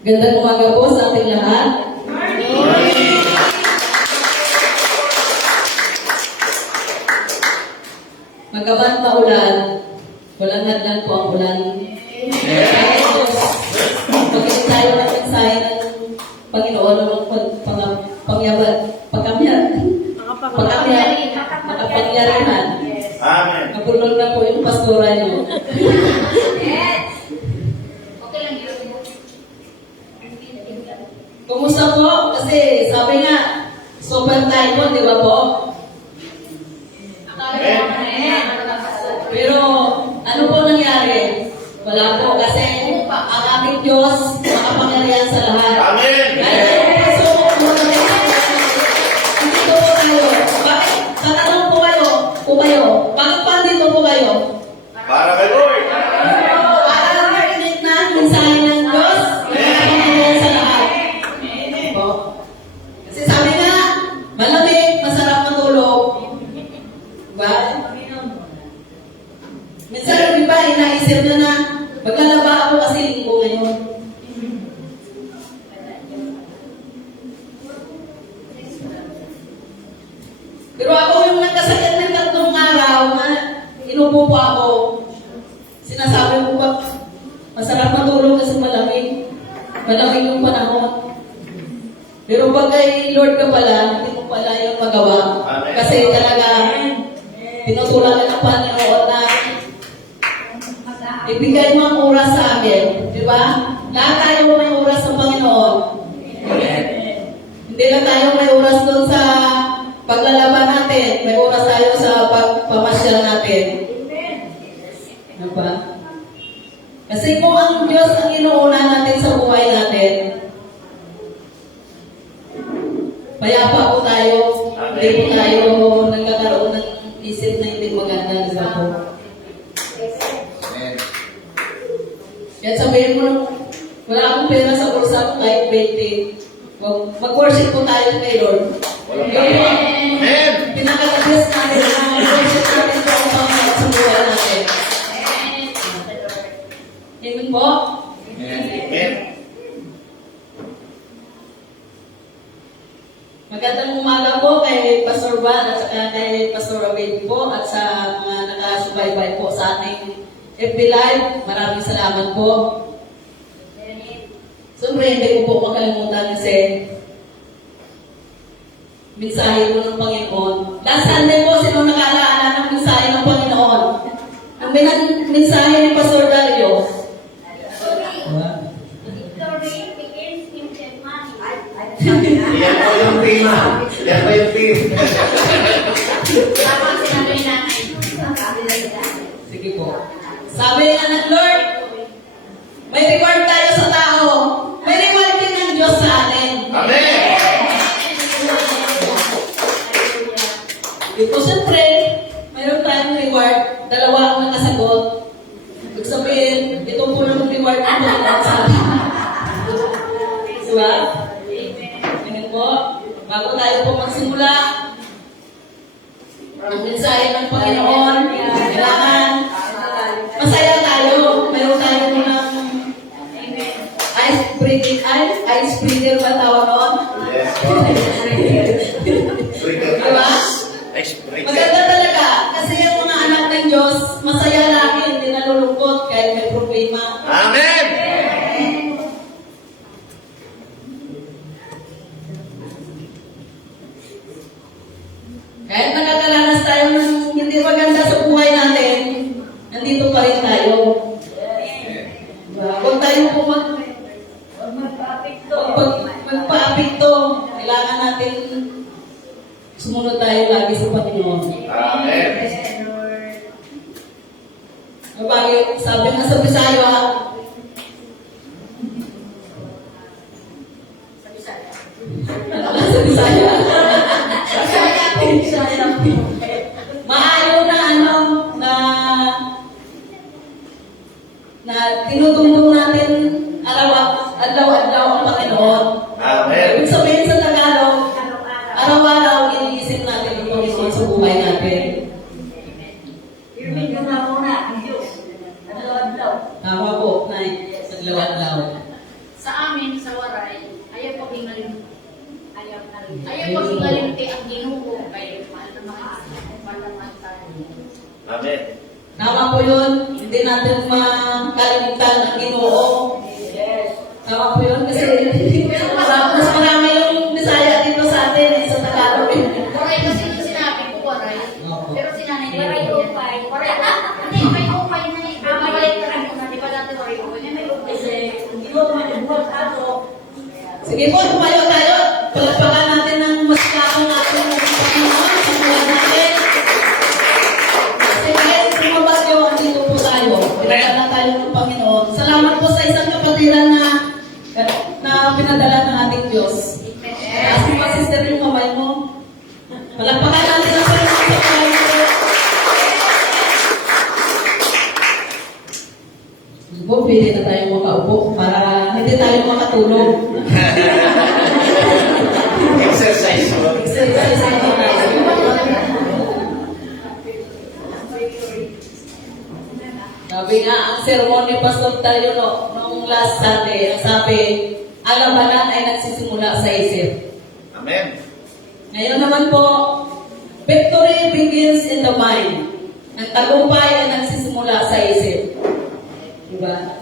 Gandang umaga po sa ating lahat. Magaman paulan, walang hadlang po ang ulan. Pagkakit tayo ng mensahe ng Panginoon ng makapangyarihan. Amen. Nabulol na po yung pastora niyo. Kumusta po? Kasi sabi nga, super time po, di ba po? Pero ano po nangyari? Wala po kasi ang ating Diyos makapangyarihan sa lahat. Amen. Dito po tayo. Bakit? Tatanong po kayo. Bakit pa dito po kayo? Para kay Lord. Para marinig na ang mensahe ng Diyos makapangyarihan sa lahat. Po. Kasi sabi nga, malamig, masarap matulog. Diba? Minsan, di ba, inaisip na maglalaba ako kasi linggo ngayon. Pero ako yung nagkasakit ng 3 araw na inupo po ako. Sinasabi ko ba, masarap matulog kasi malamig. Malamig yung panahon. Pero pag kay Lord ka pala, hindi mo pala yung magawa. Amen. Kasi talaga, tinutulan ng Panginoon na ibigay mo ang oras sa akin. Di ba? Lahat tayo may oras sa Panginoon. Hindi lang tayo may oras doon sa paglalaban natin. May oras tayo sa pagpamasyal natin. Di ba? Kasi kung ang Diyos ang inuuna natin sa buhay natin, payapa po tayo. Hindi po tayo nagkakaroon ng isip na hindi maganda. Di ba po? Yan sabihin mo, wala akong pera sa bulsa ko kahit 20. Mag-worship po tayo kay Lord. Amen. Pinaka-best natin na mag-worship natin po ang Panginoon sa buhay natin. Amen po? Amen. Magandang umaga po kay Pastor Van at saka kay Pastor Abel po at sa mga nakasubaybay po sa ating FB Live. Maraming salamat po. Siyempre, hindi ko po makalimutan kasi mensahe po ng Panginoon. Last Sunday po, sino nakaalala ng mensahe ng Panginoon? Ang mensahe ni Pastor Dario. Yan po yung tema. Yan po yung tema. Sige po. Sabi nga ng Lord, may reward tayo sa tao. May reward din ng Diyos sa atin. Amen. Ito siyempre, mayroon tayong reward. 2 ang nakasagot. Ibig sabihin, ito po yung reward ng Panginoon sa atin. Diba? Amen po. Bago tayo po magsimula, ang mensahe ng Panginoon, kailangan masaya tayo. Mayroon tayo ng ice breather ba tawag noon? Yes. Diba? Maganda talaga. Kasi yung mga anak ng Diyos, masaya lagi, hindi nalulungkot kahit may problema. Amen. Kahit nakakalanas tayo ng hindi maganda sa buhay natin, nandito pa rin tayo. Huwag tayo po magpa-apekto. Kailangan natin sumunod tayo lagi sa Panginoon. Amen. Bakit? Sabi nga sa Bisaya, sa Bisaya. sa buhay natin. Irming ka na muna, ang Diyos. Adlaw-adlaw. Tama po, Nay. Adlaw-adlaw. Sa amin, sa Waray, ayaw paghingalimti ang Ginoo kay mahal na mga palamatan. Amen. Tama po yun. Hindi natin makalimutan ang Ginoo. Tama po yun kasi mas marami yung Bisaya dito sa atin sa Tagalog. Waray kasi yung sinabi ko, Waray. Opo. Pero sinanay, Waray upay. Waray upay. Hindi, may upay na eh. Mabalik ka rin ko na. Di ba dati Waray upay? May upay. Kasi, hindi mo naman buhat ato. Sige po, tumayo tayo. Palagpagan natin ng mas lakang natin ng Panginoon sa buhay natin. Kasi kahit sumabas nyo, andito po tayo. Pinadala na tayo ng Panginoon. Salamat po sa isang kapatiran na pinadala ng ating Diyos. Taas mo pa, sister, yung kamay mo. Palagpagan natin ang Panginoon sa buhay natin. Po, pwede na tayo makaupo para hindi tayo makatulog. Exercise mo. Exercise na tayo. Sabi nga, ang sermon ni Pastor tayo noong last Sunday, ang sabi, ang labanan ay nagsisimula sa isip. Amen. Ngayon naman po, victory begins in the mind. Ang tagumpay ay nagsisimula sa isip. Diba?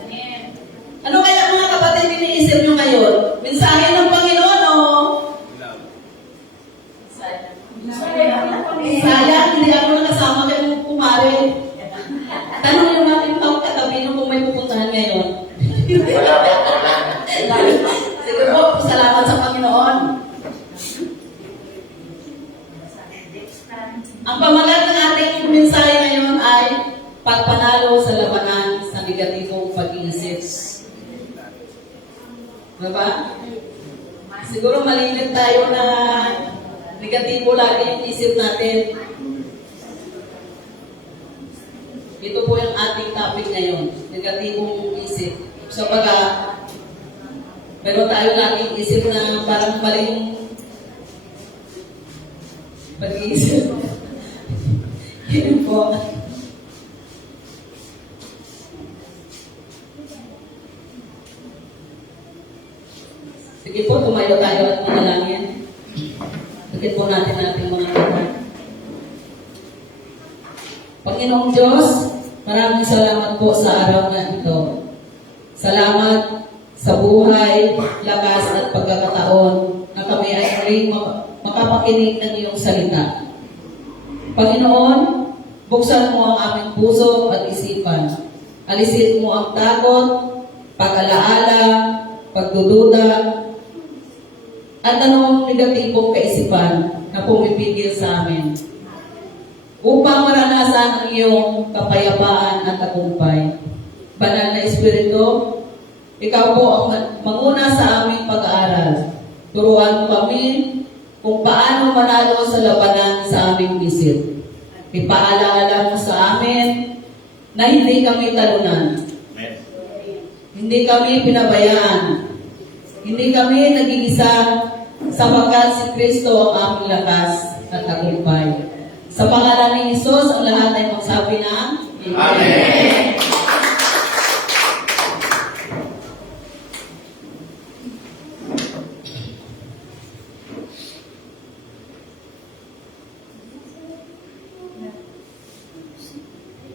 Ano kaya mga kapatid iniisip nyo ngayon? Mensahe ng Panginoon o? Sayang, hindi ako nakasama kayo kumari. Tanong yung natin pang katabi nyo kung may pupuntahan ngayon. Sige po, salamat sa Panginoon. Ang pamagat ng ating mensahe ngayon ay pagpanalo sa labanan sa negatibong pag-iisip. Diba? Siguro malilit tayo na negatibo lagi yung isip natin. Ito po yung ating topic ngayon, negatibong isip. So meron tayo laging isip na parang maling pag-iisip. Yun po. Sige po, tumayo tayo at manalangin. Sige po natin ating mga kapatid. Panginoong Diyos, maraming salamat po sa araw na ito. Salamat sa buhay, lakas at pagkakataon na kami ay muling makapakinig ng iyong salita. Panginoon, buksan mo ang aming puso at isipan. Alisin mo ang takot, pag-alaala, pagdududa, at anong negatibong kaisipan na pumipigil sa amin. Upang maranasan ang iyong kapayapaan at tagumpay. Banal na Espiritu, ikaw po ang manguna sa aming pag-aaral. Turuan mo kami kung paano manalo sa labanan sa aming isip. Ipaalala mo sa amin na hindi kami talunan. Amen. Hindi kami pinabayaan. Hindi kami nag-iisa sapagkat si Kristo ang aming lakas at tagumpay. Sa pangalan ni Jesus, ang lahat ay magsabi ng Amen.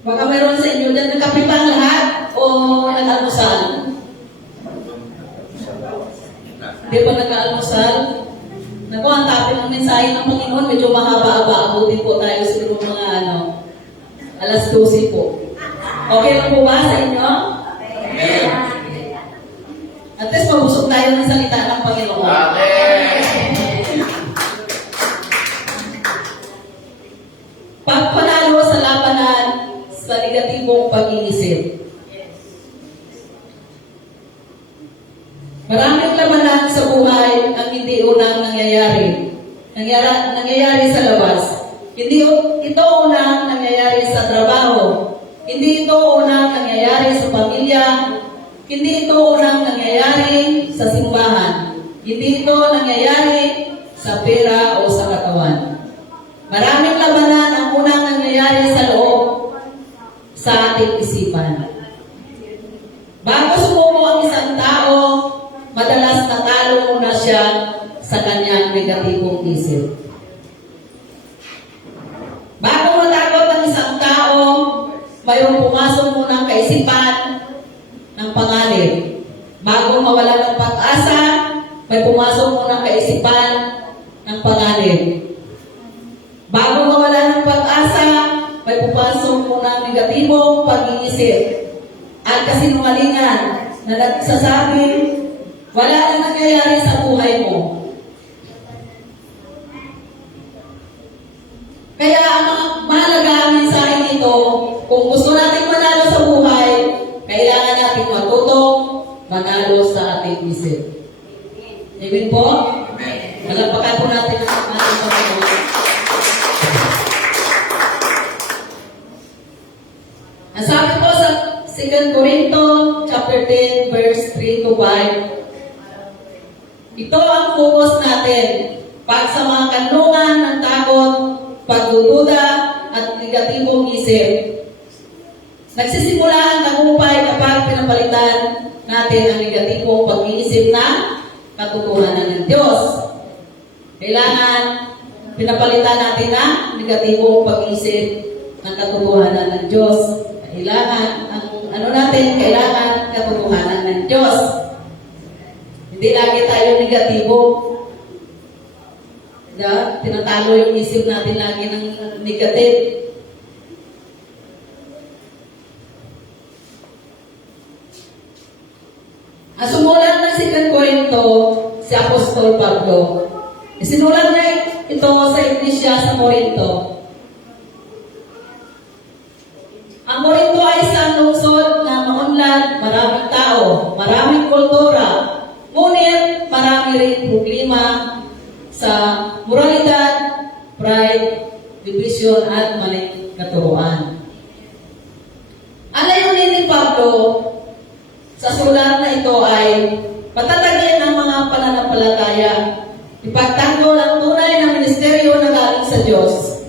Baka meron sa inyo dyan nagkape pa ang lahat o nag-almusal? Di ba nag-almusal? Naku, ang topic ng mensahe ng Panginoon, medyo mahaba-haba. Abutin po tayo siguro mga alas 12 po. Okay lang po ba sa inyo? At least mabusog tayo ng salita ng Panginoon. Amen. Pagpanalo sa labanan sa negatibong pag-iisip. Maraming labanan sa buhay ang hindi unang nangyayari. Nangyayari sa labas. Hindi ito unang nangyayari sa trabaho. Hindi ito unang nangyayari sa pamilya. Hindi ito unang nangyayari sa simbahan. Hindi ito nangyayari sa pera o sa katawan. Maraming labanan ang unang nangyayari sa loob sa ating isipan. Bago sumuko ang isang tao, madalas natalo muna siya sa kanyang negatibong isip. Bago matakot ang isang tao, mayroong pumasok muna ang kaisipan ng panganib. Bago mawala ng pag-asa, may pumasok muna ang kaisipan ng panganib. Bago mawala ng pag-asa, may pupasok muna ang negatibong pag-iisip at kasinungalingan na nagsasabi, wala na nangyayari sa buhay mo. Kaya ang mahalaga ang mensahe nito, kung gusto natin manalo sa buhay, kailangan natin matutong manalo sa ating isip. Amen po? Malapakan po natin ang ating Panginoon. Ang sabi po sa 2 Corinto chapter 10 verse 3 to 5, ito ang focus natin. Pag sa mga kanlungan ng takot, pagdududa at negatibong isip, nagsisimula ang tagumpay kapag pinapalitan natin ang negatibong pag-iisip na katotohanan ng Diyos. Kailangan pinapalitan natin ang negatibong pag-iisip ng katotohanan ng Diyos. Kailangan kailangan katotohanan ng Diyos. Hindi lagi tayo negatibo. Tinatalo yung isip natin lagi ng negative. Ang sumulat ng 2 Corinto, si Apostol Pablo. Sinulat niya ito sa Iglesia sa Corinto. Ang Corinto ay isang lungsod na maunlad, maraming tao, maraming kultura, ngunit marami rin problema sa moralidad, pride, division, at maling katuruan. Ang layunin ni Pablo sa sulat na ito ay patatagin ang mga pananampalataya, ipagtanggol ang tunay na ministeryo na galing sa Diyos,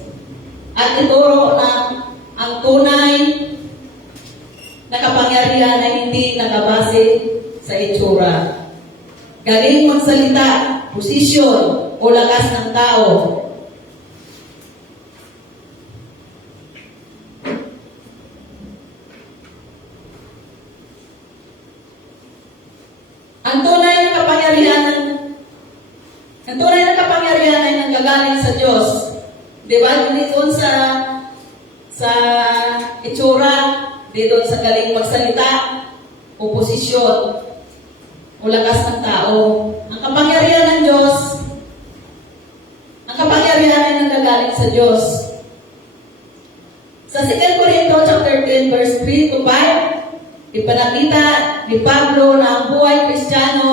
at ituro na ang tunay na kapangyarihan na hindi nakabase sa itsura. Galing magsalita, posisyon, o lakas ng tao. Ang tunay na kapangyarihan ay nanggagaling sa Diyos. Di ba? Hindi doon sa itsura, di doon sa galing magsalita, o posisyon, o lakas ng tao. Ang kapangyarihan ng Diyos, ang kapangyarihan ay nanggagaling sa Diyos. Sa 2 Corinto chapter 10 verse 3 to 5, ipinakita ni Pablo na ang buhay Kristiyano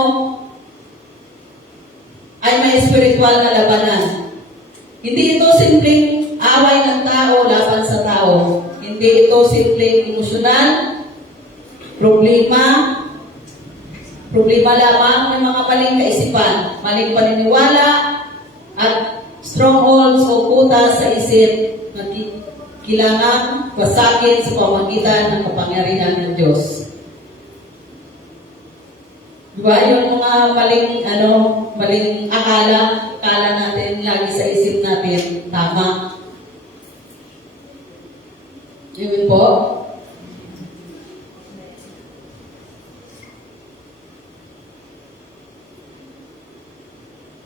ay may spiritual na labanan. Hindi ito simpleng away ng tao laban sa tao. Hindi ito simpleng emosyonal, problema lamang ng mga maling kaisipan, maling paniniwala, at strongholds o kuta sa isip na kailangan basakin sa pamamagitan ng kapangyarihan ng Diyos. Diba yung mga maling akala natin lagi sa isip natin, tama. Yun po.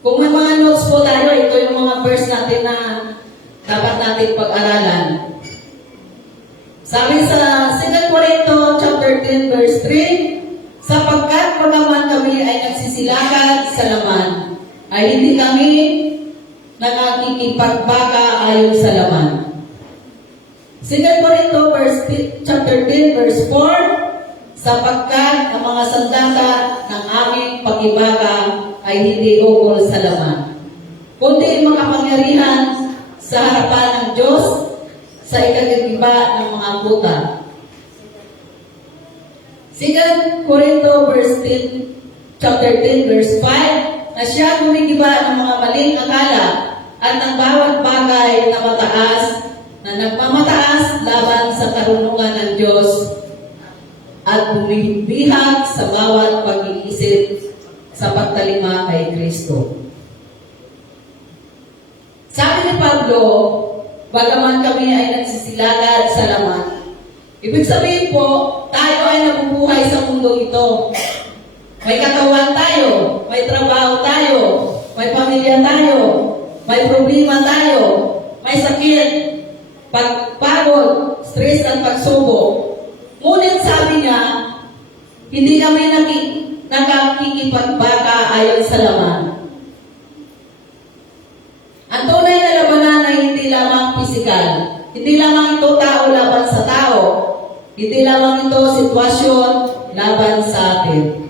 Kung may mga notes po tayo, ito yung mga verse natin na dapat natin pag-aralan. Sabi sa 2 Corinto chapter 10 verse 3, sapagkat pagaman kami ay nagsisilakad sa laman, ay hindi kami nangakikipagbaka ayon sa laman. 2 Corinto chapter 10 verse 4, sapagkat ang mga sandata ng aming pagibaka ay hindi ukol sa laman, kundi makapangyarihan sa harapan ng Diyos sa ikagigiba ng mga kuta. 2 Corinto chapter 10 verse 5, na siya gumigiba ng mga maling akala at ng bawat bagay buhay na mataas, na nagmamataas laban sa karunungan ng Diyos at bumibihag sa bawat pag-iisip sa pagtalima kay Kristo. Sabi ni Pablo, bagaman kami ay nagsisilagad sa laman, ibig sabihin po, tayo ay nabubuhay sa mundo ito. May katawan tayo, may trabaho tayo, may pamilya tayo, may problema tayo, may sakit, pagpagod, stress at pagsubok. Ngunit sabi niya, hindi kami nakikipagbaka ayon sa laman. Ang tunay na labanan ay hindi lamang pisikal. Hindi lamang ito tao laban sa tao. Hindi lamang ito sitwasyon laban sa atin.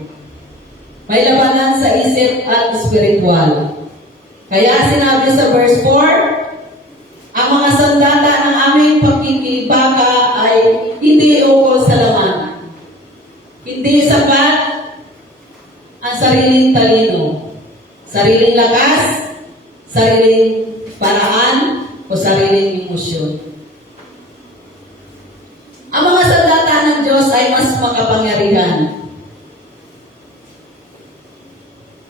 May labanan sa isip at spiritual. Kaya sinabi sa verse 4, ang mga sandata ng aming pagkikibaka ay hindi ukol sa laman. Hindi sapat ang sariling talino, sariling lakas, sariling paraan, o sariling emosyon. Ang mga sandata ng Diyos ay mas makapangyarihan.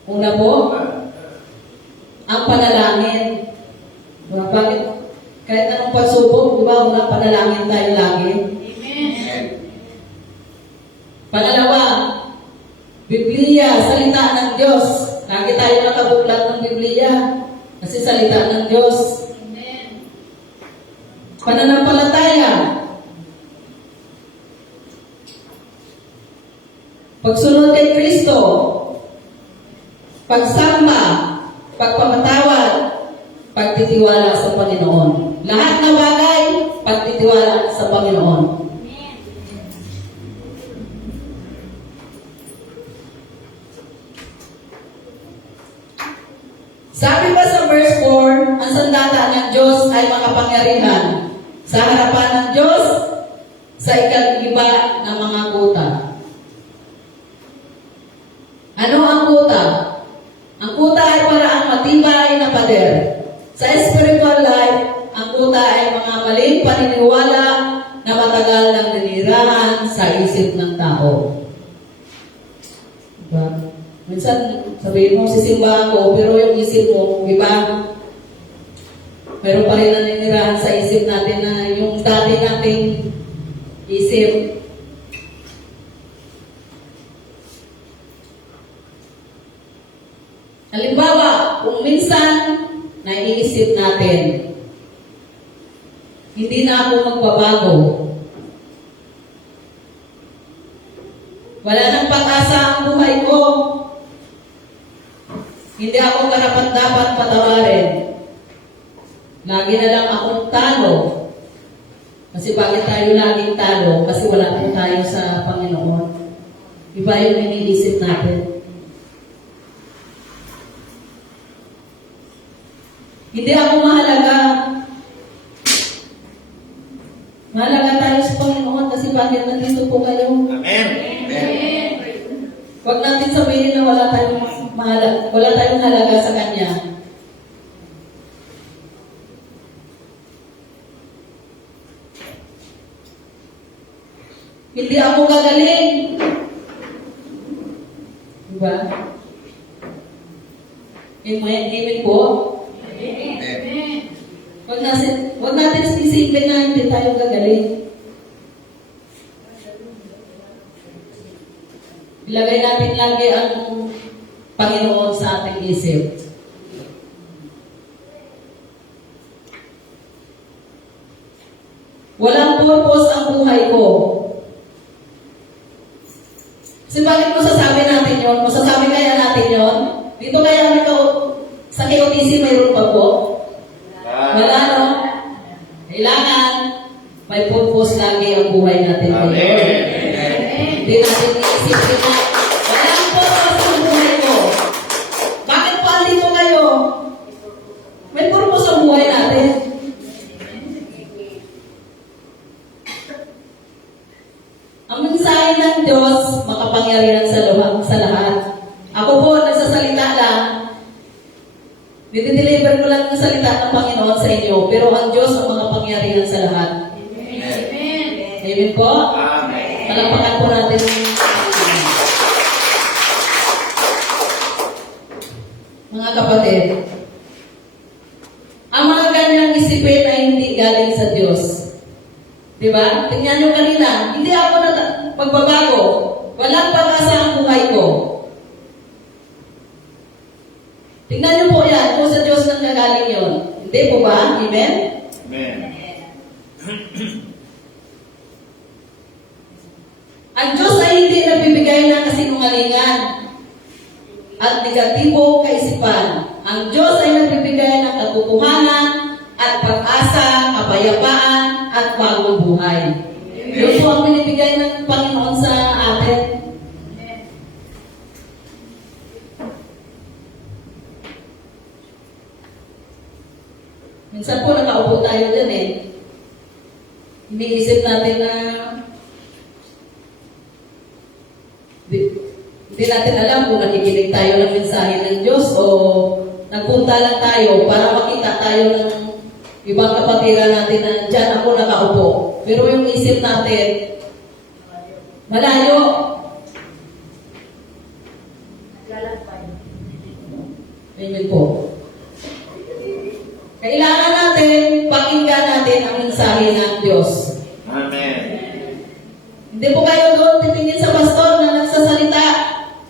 Una po, ang panalangin. Bakit? Kahit anong pagsubok, di ba, una panalangin tayo lagi. Amen. Pangalawa, Biblia, salita ng Diyos. Lagi tayo nakabuklat ng Biblia. Kasi salita ng Diyos. Amen. Pananampalataya. Pagsunod kay Kristo. Pagsamba. Pagpamatawad. Pagtitiwala sa Panginoon. Lahat na bagay, pagtitiwala sa Panginoon. Amen. Sabi pa sa verse 4, ang sandata ng Diyos ay makapangyarihan sa harapan ng Diyos sa ikag-iba ng mga kuta. Ano ang kuta? Ang kuta ay paraang matibay na pader. Sa spiritual life, ang kuta ay mga maling paniniwala na matagal nang nanirahan sa isip ng tao. Diba? Minsan, sabihin mo, sisimba ako, pero yung isip mo, iba. Pero pa rin naninirahan sa isip natin na yung dati nating isip. Halimbawa, kung minsan, naiisip natin, hindi na ako magbabago. Wala nang pag-asa ang buhay ko. Hindi ako karapat-dapat patawarin. Lagi na lang akong talo. Kasi bakit tayo laging talo? Kasi wala po tayo sa Panginoon. Iba yung iniisip natin. Hindi ako mahalaga. Mahalaga tayo sa Panginoon kasi bakit nandito po kayo? Amen. Amen. Huwag natin sabihin na wala tayong halaga sa Kanya. Hindi ako gagaling. Diba? Amen po. Amen. Huwag natin isipin na hindi tayo gagaling. Ilagay natin lagi ang Panginoon sa ating isip. Walang purpose ang buhay ko. Kasi bakit masasabi natin yun? Masasabi kaya natin yun? Dito kaya sa KOTC mayroon pa po? Wala, no? Kailangan may purpose lagi ang buhay natin. Amen. Hindi natin iisipin na walang purpose ang buhay ko. Bakit po andito kayo? May purpose ang buhay natin. Ang mensahe ng Diyos, makapangyarihan sa lahat. Ako po, nagsasalita lang. Dideliver ko lang ng salita salita ng Panginoon sa inyo, pero ang Diyos ang mga pangyarihan sa lahat. Amen. Amen po? Amen. Palakpakan po natin. Mga kapatid, ang mga kanyang isipin ay hindi galing sa Diyos. Diba? Tingnan nyo kanina, hindi ako magbabago. Walang pag-asa ang buhay ko. Tingnan nyo po yan, kung sa Diyos nang nagaling yun. Hindi po ba? Amen? Amen. Ang Diyos ay hindi nagbibigay ng kasinungalingan at negatibo kaisipan. Ang Diyos ay nagbibigay ng katotohanan at pag-asa, kapayapaan at bagong buhay. Yun po ang binibigay ng Panginoon sa atin. Minsan po nakaupo tayo dyan eh. Iniisip natin na hindi natin alam kung nakikinig tayo ng mensahe ng Diyos o nagpunta lang tayo para makita tayo ng ibang kapatiran natin na dyan ako nakaupo. Pero yung isip natin, malayo. Amen po. Kailangan natin, pakinggan natin ang mensahe ng Diyos. Amen. Hindi po kayo doon titingin sa pastor na nagsasalita.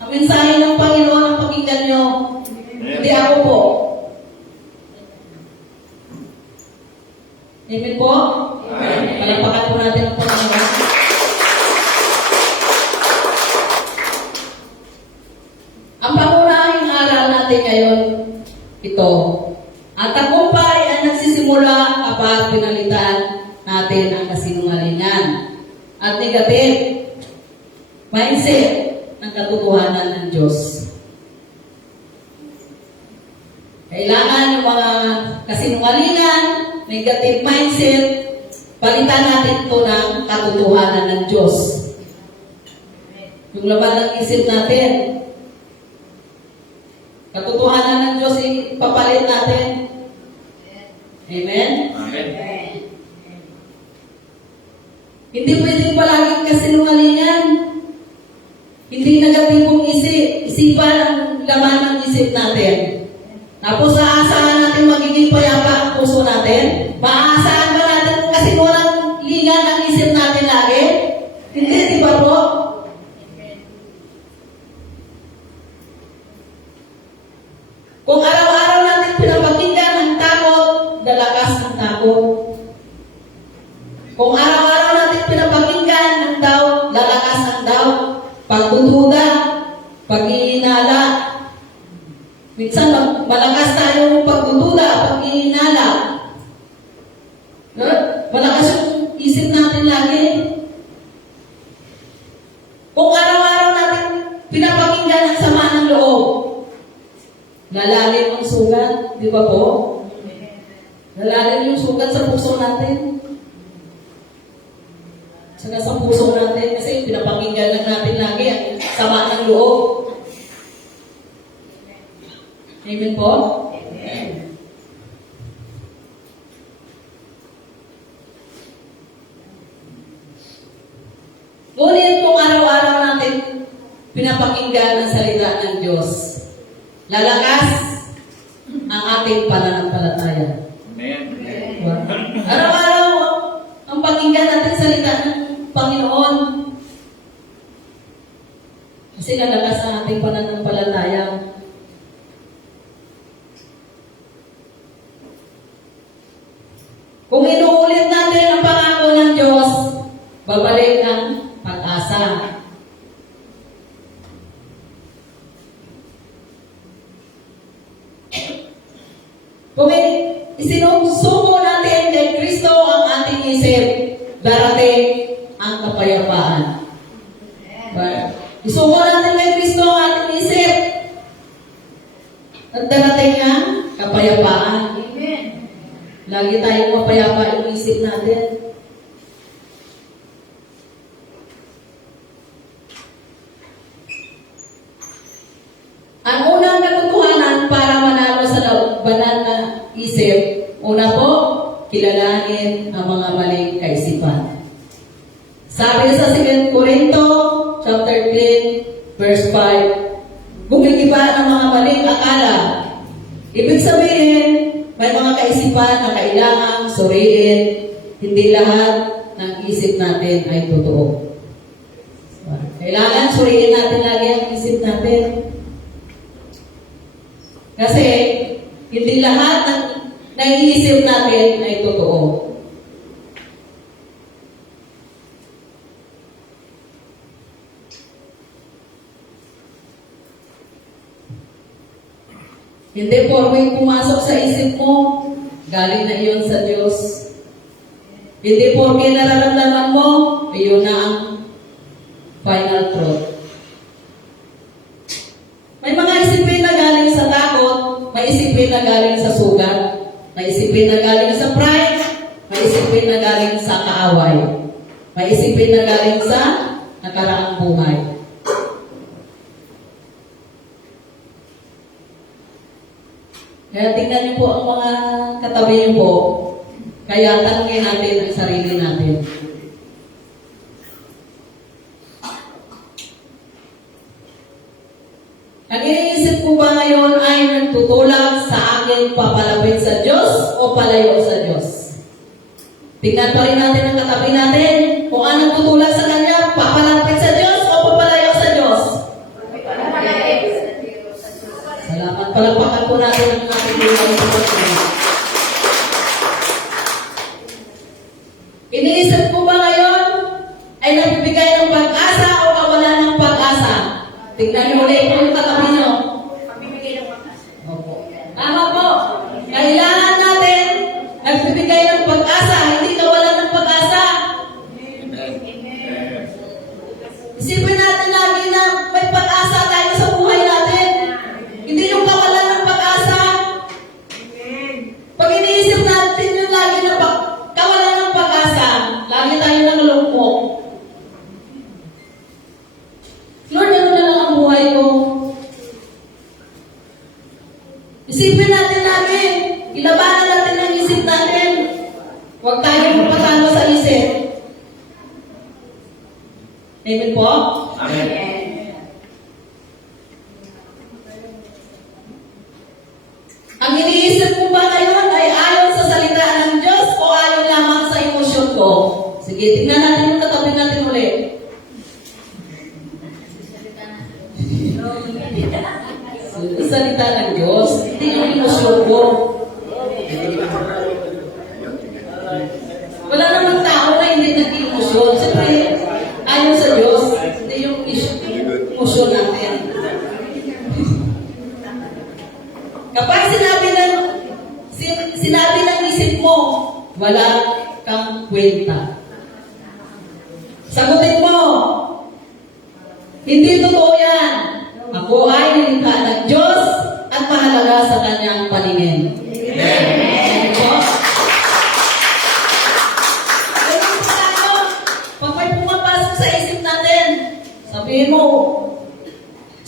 Ang mensahe ng Panginoon ang pakinggan nyo. Hindi ako po. Amen po? Amen. Palakpakan po natin ang Panginoon. Ang pangunahing aral natin ngayon, ito. Ang tagumpay ay nagsisimula kapag pinalitan natin ang kasinungalingan at negative mindset ng katotohanan ng Diyos. Kailangan yung mga kasinungalingan, negative mindset, palitan natin ito ng katotohanan ng Diyos. Yung laman ng isip natin, katotohanan ng Diyos, ipapalit natin. Amen? Amen. Hindi pwedeng palaging kasinungalingan. Hindi negatibong isipan ang laman ng isip natin. Tapos aasahan natin magiging payapa ang puso natin. Maaasahan ba natin kasi walang lingan ang isip natin lagi? Hindi, di ba po? Kung araw-araw natin pinapakinggan ang takot, lalakas ang takot. Kung araw-araw natin pinapakinggan ang doubt, lalakas ang doubt. Pagdududa, pag-iinala. Minsan malakas tayo pagdududa, pag-iinala. No? Malakas yung isip natin lagi. Kung araw-araw natin pinapakinggan ang sama ng loob, lalalim ang sugat, di ba po? Lalalim yung sugat sa puso natin. Saka sa puso natin, kasi pinapakinggan lang natin lagi ang sama ng loob. Amen po? Amen. Ngunit kung araw-araw natin pinapakinggan ang salita ng Diyos, lalakas ang ating pananampalataya. Amen. Araw-araw ang pakinggan natin salita ng Panginoon. Kasi lalakas ang ating pananampalataya. Kung inuulit natin ang pangako ng Diyos, babalik ang pag-asa. Kung isinusuko natin kay Kristo ang ating isip, darating ang kapayapaan. Isuko natin kay Kristo ang ating isip, at darating ang kapayapaan. Amen. Lagi tayong mapayapa yung isip natin. Ang unang katotohanan para manalo sa labanan na isip Una po, kilalanin ang mga maling kaisipan. Sabi sa 2 Corinto, chapter 10, verse 5, gumigiba ang mga maling akala. Ibig sabihin, may mga kaisipan na kailangang suriin. Hindi lahat ng isip natin ay totoo. Kailangan suriin natin lagi ang isip natin. Kasi, hindi lahat ng naiisip natin ay totoo. Hindi porme pumasok sa isip mo, galing na iyon sa Diyos. Hindi porme nararamdaman mo, iyon na ang final truth. May mga isipin na galing sa takot, may isipin na galing sa sugat, may isipin na galing sa pride, may isipin na galing sa kaaway, may isipin na galing sa nakaraang buhay. Kaya tingnan niyo po ang mga katabi niyo po. Kaya tanungin natin ang sarili natin. Ang iniisip ko ba ngayon ay nagtutulak sa akin papalapit sa Diyos o palayo sa Diyos? Tingnan pa rin natin ang katabi natin. Kung anong tutulak sa Kanya, papalapit sa Diyos o papalayo sa Diyos? Salamat. Palagpakan po natin ang ating buhay. Iniisip ko ba ngayon ay nagbibigay ng pag-asa o kawalan ng pag-asa? Tignan niyo ulit yung katabi niyo. Opo. Tama po. Kailangan natin nagbibigay ng pag-asa, hindi kawalan ng pag-asa. Isipin natin lagi na may pag-asa tayo sa buhay natin. Hindi yung kawalan ng pag-asa. Pag iniisip natin yung lagi na kawalan ng pag-asa, lagi tayo nalulungkot. Lord, ano na lang ang buhay ko? Isipin natin lagi. Ilabanan natin ang isip natin. Huwag tayong magpatalo sa isip. Amen po? Amen. Ang iniisip mo ba ngayon ay ayon sa salita ng Diyos o ayon lamang sa emosyon ko? Sige, tingnan natin yung katabi natin ulit. Salita ng Diyos, hindi yung emosyon ko. Wala namang tao na hindi nag-emosyon. Siyempre, ayon sa Diyos, hindi yung emosyon natin. Kapag sinabi ng isip mo, wala kang kwenta. Sagutin mo, hindi totoo yan. Ako ay nilikha ng Diyos at mahalaga sa Kanyang paningin. Amen. So, ganun po tayo. Pag may pumapasok sa isip natin, sabihin mo,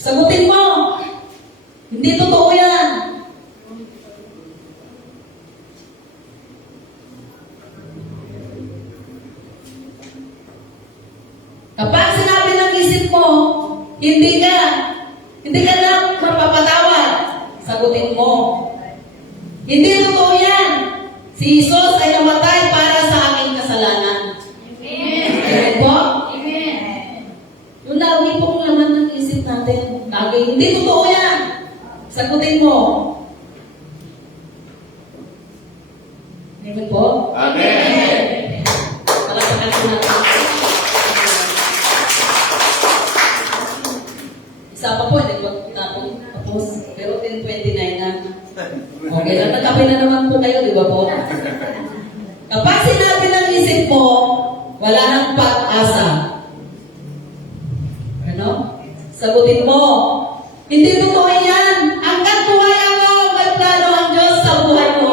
sagutin mo, hindi totoo yan. Kapag sinabi ng isip mo, hindi ka na mapapatawad, sagutin mo. Hindi totoo yan. Si Jesus ay namatay para sa aking kasalanan. Amen. Amen po? Amen. Yung lagi pong laman ng isip natin, lagi, hindi totoo yan. Sagutin mo. Amen po? Amen. Palagpakan po natin. Isa pa po, hindi ko tapos. Pero 10:29 na. Okay lang, nagkape na naman po kayo, di ba po? Kapag sinabi ng isip mo, wala nang pag-asa. Ano? Sagutin mo, hindi totoo yan. Hanggang buhay ako, may plano ang Diyos sa buhay mo.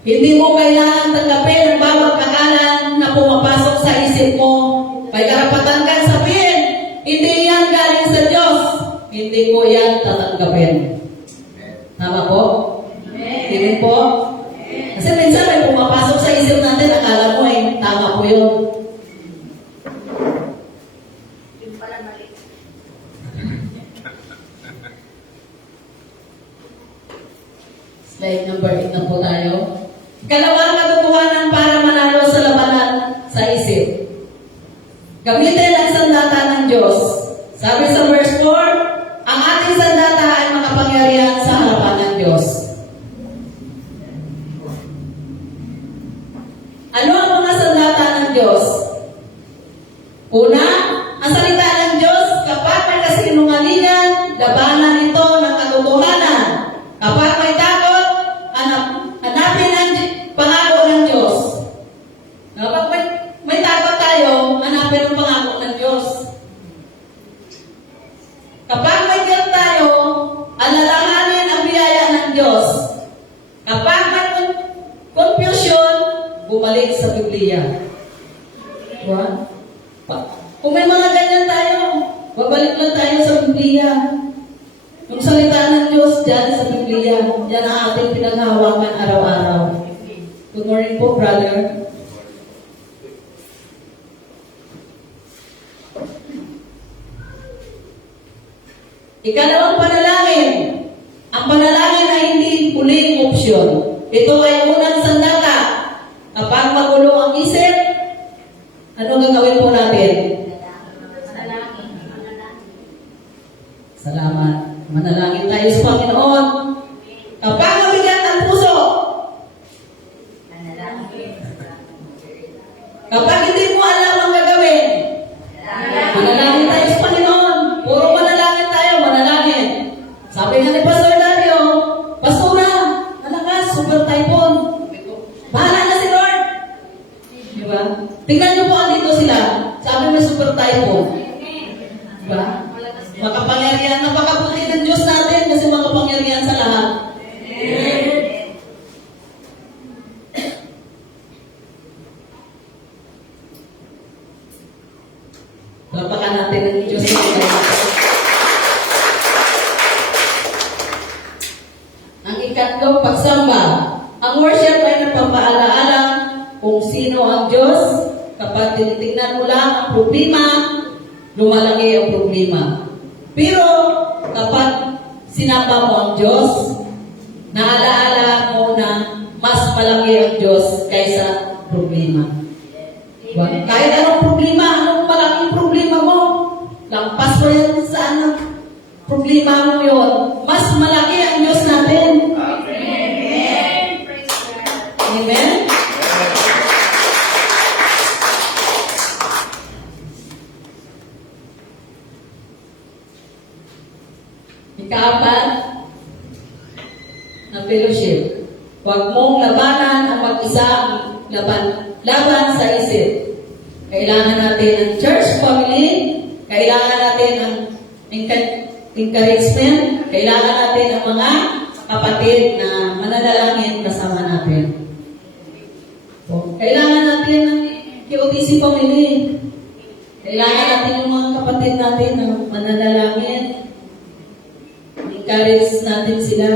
Hindi mo kailangan tanggapin ang bawat kakalan na pumapasok sa isip mo. May karapatan kang sabihin, hindi yan galing sa Diyos. hindi ko yan tatanggapin. Tama po? Amen po? Kasi minsan may pumapasok sa isip natin, akala mo tama po yun. Yung pala mali. Slide number 8 na po tayo. Ikalawang katotohanan para manalo sa labanan sa isip. Gamitin ang sandata ng Diyos. Sabi sa verse 4, ang ating sandata ay makapangyarihan sa harapan ng Diyos. Ano ang mga sandata ng Diyos? Una, ang salita ng Diyos, kapag may kasinungalingan, labanan ito ng katotohanan. Kapag may takot, hanapin ang pangako ng Diyos. Kapag may takot tayo, hanapin ang pangako ng Diyos. Kapag may guilt tayo, alalahanin ang biyaya ng Diyos. Kapag may confusion, bumalik sa Biblia. Diba? Kung may mga ganyan tayo, babalik lang tayo sa Biblia. Yung salita ng Diyos dyan sa Biblia, yan ang ating pinaghahawakan araw-araw. Good morning po, brother. Ikalawang panalangin. Ang panalangin ay hindi huling opsyon. Ito ay unang sandata. Kapag magulo ang isip, ano gagawin po natin? Salamat. Manalangin tayo sa Panginoon. Kapag mabigat ang puso, kapag hindi mo alam ang gagawin, manalangin tayo sa Panginoon. Puro manalangin tayo, manalangin. Sabi nga ni Pastor Dario, Pastora, malakas, super typhoon. Bahala na si Lord. Diba? Tingnan niyo po andito sila. Sabi may super typhoon. Diba? Makapangyarihan, napakabuti ng Diyos natin kasi makapangyarihan sa lahat. Lapakan natin ng Diyos natin. Ang ikatlong pagsamba. Ang worship ay nagpapaalaala kung sino ang Diyos. Kapag tinitingnan mo lang ang problema, lumalaki ang problema. Pero kapag sinamba mo ang Diyos, naalaala mo na mas malaki ang Diyos kaysa problema. Kahit anong problema, anong malaking problema mo, lampas mo yan sa anong problema mo yun, mas malaki ang Diyos natin. Amen? Ikaapat na fellowship. Huwag mong labanan ang mag-isa laban sa isip. Kailangan natin ang church family, kailangan natin ang encouragement, kailangan natin ang mga kapatid na mananalangin kasama natin. So, kailangan natin ang QTC family. Kailangan natin yung mga kapatid natin na mananalangin. Encourage natin sila.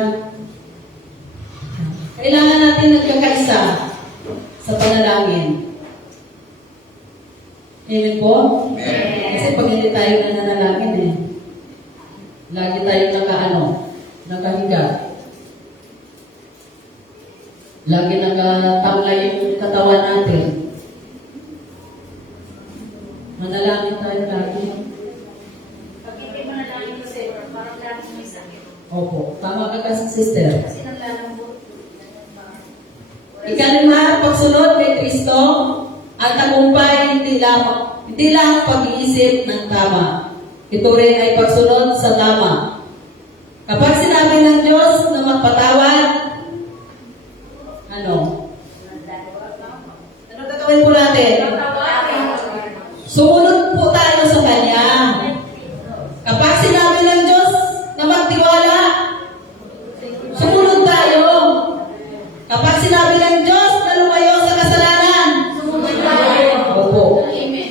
Kailangan natin nagkakaisa sa panalangin. Amen po? Kasi pag hindi tayo nananalangin lagi tayo nakahiga. Lagi nakatamlay yung katawan natin. Manalangin tayo lagi. Pag hindi mo na lang yung kasi, parang lagi may sakit. Opo, tama ka kasi sister. Kasi naglalambot. Ikalima, pagsunod kay Kristo, ang tagumpay hindi lang pag-iisip ng tama. Ito rin ay pagsunod sa tama. Kapag sinabi ng Diyos na magpatawad, ano gagawin po natin? Sumunod po tayo sa Kanya. Kapag sinabi ng Diyos na magtiwala, sumunod tayo. Kapag sinabi ng Diyos na lumayo sa kasalanan, sumunod tayo. Opo. Amen.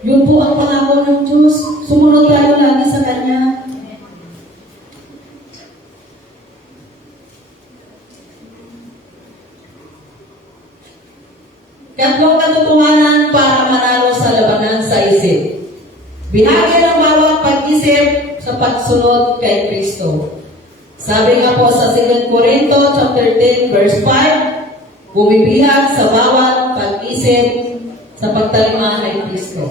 Yun po ang pangako ng Diyos. Sumunod tayo lagi sa Kanya. Tatlong katotohanan para manalo sa labanan sa isip. Binagi ng bawat pag-isip sa pagsunod kay Kristo. Sabi nga po sa 2 Corinto chapter 10 verse 5, bumibihag sa bawat pag-isip sa pagtalima kay Kristo.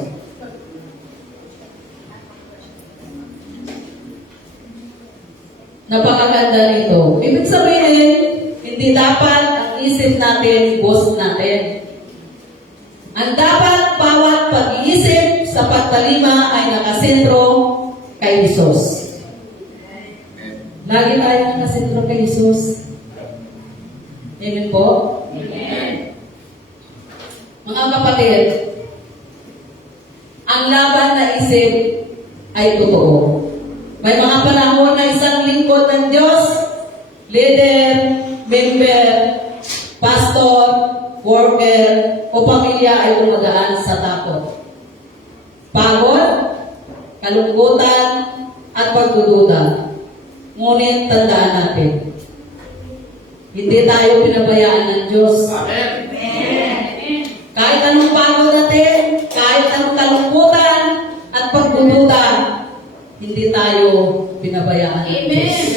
Napakaganda nito. Ibig sabihin, hindi dapat ang isip natin, boss natin. Ang dapat bawat pag-iisip sa pagtalima ay nakasentro kay Jesus. Lagi tayo nakasentro kay Jesus. Amen po? Amen. Mga kapatid, ang laban na isip ay totoo. May mga panahon na isang lingkod ng Diyos, leader, member, pastor, worker, o pamilya ay dumadaan sa takot, pagod, kalungkutan, at pagdududa. Ngunit tandaan natin, hindi tayo pinabayaan ng Diyos. Amen. Kahit anong pagod natin, kahit anong kalungkutan at pagdududa, hindi tayo pinabayaan ng Diyos.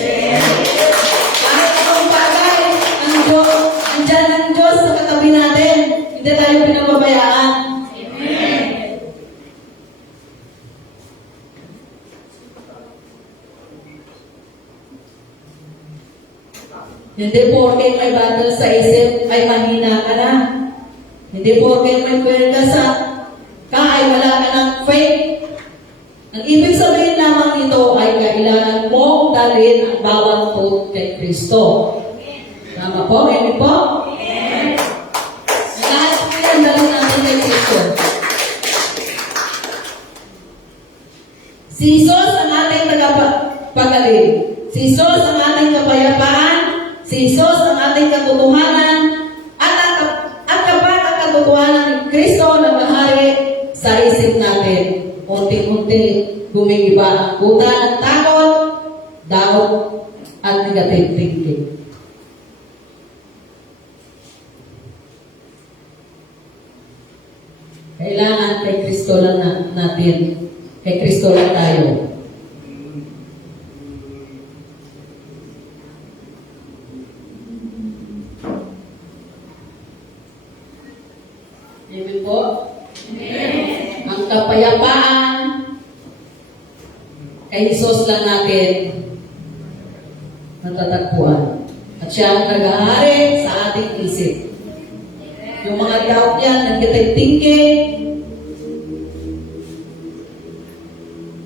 Kahit anong bagay, ang Diyos, andyan ang Diyos sa katabi natin, hindi tayo pinababayaan. Hindi porke may battle sa isip ay mahina ka na. Hindi porke may kwenta sa ka ay wala ka ng faith. Ang ibig sabihin lamang ito ay kailangan mong dalhin ang bawat tut kay Kristo. Tama po? Amen po? Lahat po yan dalhin natin kay Kristo. Si Jesus ang ating tagapagaling. Si Jesus ang ating kapayapaan. Si Jesus ang ating katotohanan. At kapag ang katotohanan ni Kristo na mahari sa isip natin, unti-unti gumigiba ang kuta ng takot, doubt, at negative thinking. Kailangan kay Kristo lang natin. Kay Kristo lang tayo. Amen po? Amen. Ang kapayapaan kay Jesus lang natin natatagpuan. At siya ang nag-ahari sa ating isip. Yung mga doubt yan, negative thinking,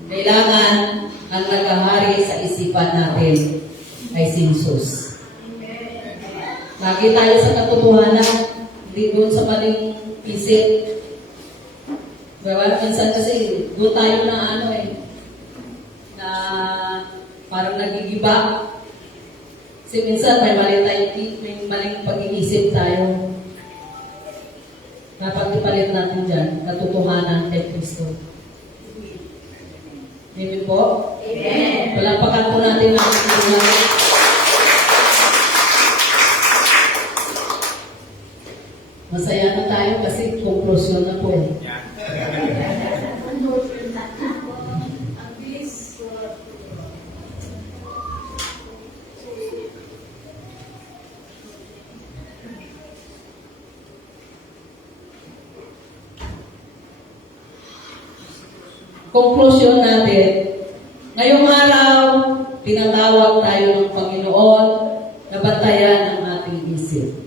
kailangan ang nag-ahari sa isipan natin ay si Jesus. Lagi tayo sa katotohanan, hindi doon sa maling isip. Diba? Minsan kasi doon tayo na na parang nagigiba. Kasi minsan may maling pag-iisip tayo. Dapat ipalit natin dyan, katotohanan kay Kristo. Amen po? Amen. Palampakan po natin ang katotohanan. Masaya na tayo kasi conclusion na po eh. Conclusion natin, ngayong araw, tinatawag tayo ng Panginoon na bantayan ang ating isip.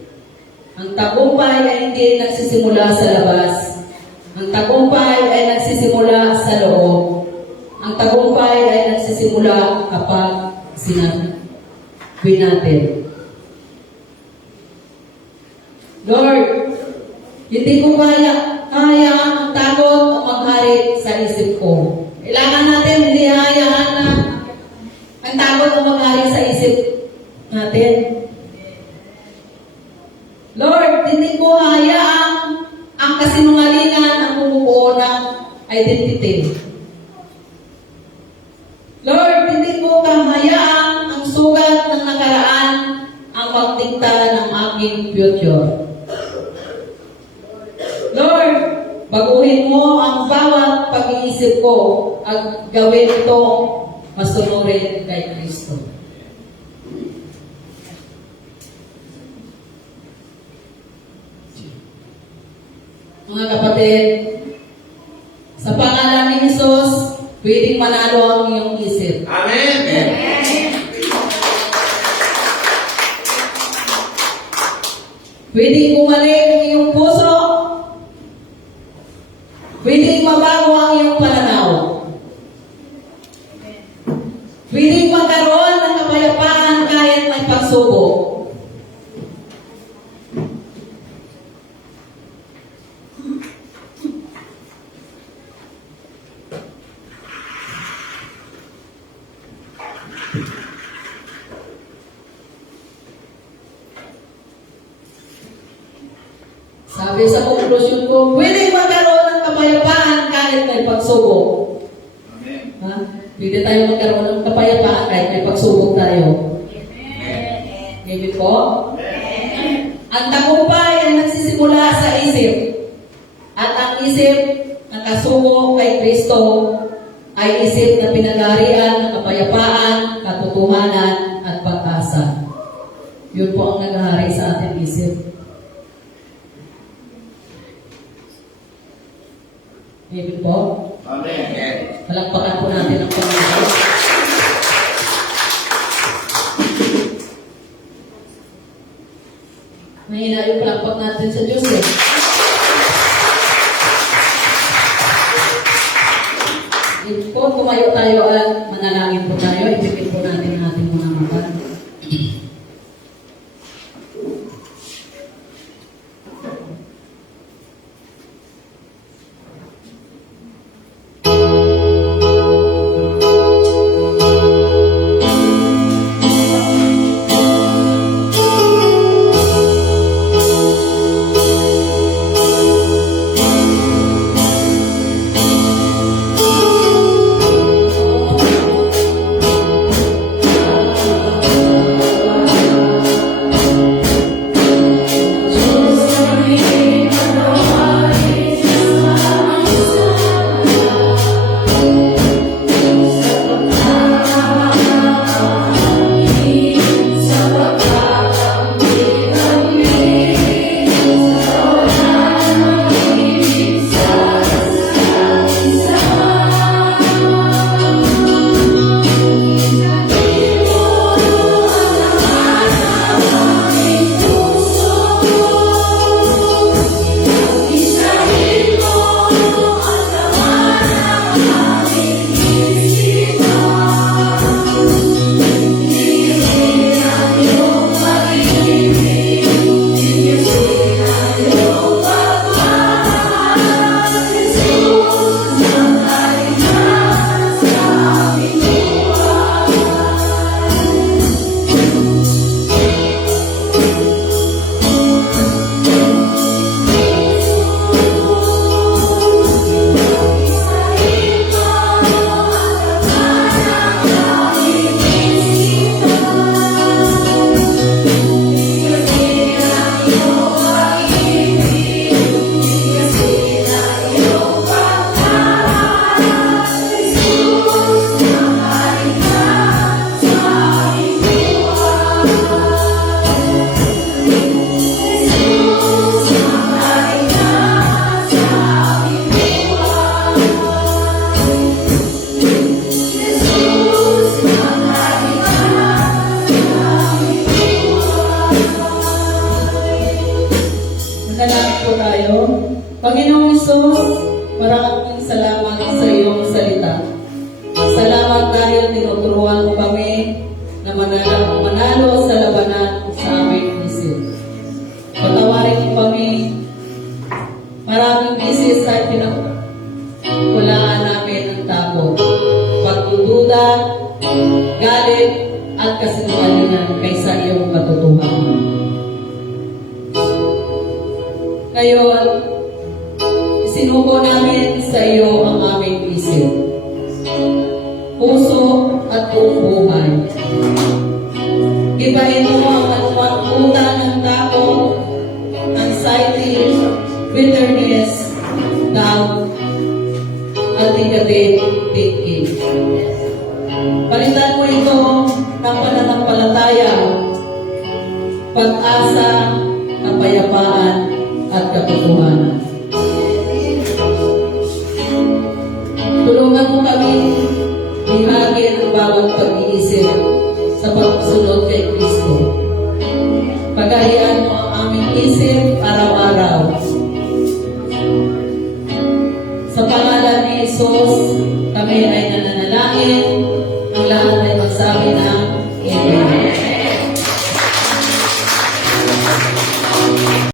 Ang tagumpay ay hindi nagsisimula sa labas. Ang tagumpay ay nagsisimula sa loob. Ang tagumpay ay nagsisimula kapag sinabi natin, Lord, hindi ko kaya ang takot o maghari sa isip ko. Kailangan natin hindi hayaan na ang takot o maghari sa isip natin. Lord, hindi ko hayaang ang kasinungalingan ang bumubuo ng identity. Lord, hindi ko kahayaan ang sugat ng nakaraan ang magdikta ng aking future. Lord, baguhin mo ang bawat pag-iisip ko at gawin ito masunurin kay Kristo. Mga kapatid, sa pangalan ni Jesus, pwedeng manalo ang iyong isip. Amen. Pwedeng bumalik ang iyong puso. Pwedeng mabago ang iyong pananaw. Pwedeng magkaroon ng kapayapaan kahit may pagsubok. Sabi sa konklusyon ko, pwede magkaroon ng kapayapaan kahit may pagsubok. Ha? Pwede tayo magkaroon ng kapayapaan kahit may pagsubok tayo. Amen po? Ang tagumpay ay nagsisimula sa isip. At ang isip na kasugo kay Kristo ay isip na pinag-aarian ng kapayapaan, katotohanan, at pag-asa. Yun po ang nag-ahari sa ating isip. Amen po? Amen. Palakpakan po natin ang Panginoon. Mahina yung palakpak natin sa Diyos eh. Po, tumayo tayo at manalangin po tayo. Ipipin po natin ang ating mga mata. Panginoong Isus, maraming salamat sa iyong salita. Salamat dahil tinuturuan mo kami na manalo sa labanan sa aming isip. Patawarin mo kami. Maraming beses ay pinakulaan namin ang takot, pagdududa, galit, at kasinungalingan kaysa iyong katotohanan. Ngayon, sinuko namin sa iyo ang buong buhay. Ibahin mo ang anumang una ng takot, anxiety, bitterness, doubt, at negative thinking. Palitan mo ito ng pananampalataya, pag-asa, kapayapaan, at katotohanan. Tulungan mo kami bihagi ang bawat pag-iisip sa pagsunod kay Kristo. Pagarian mo ang aming isip araw-araw. Sa pangalan ni Jesus, kami ay nananalangin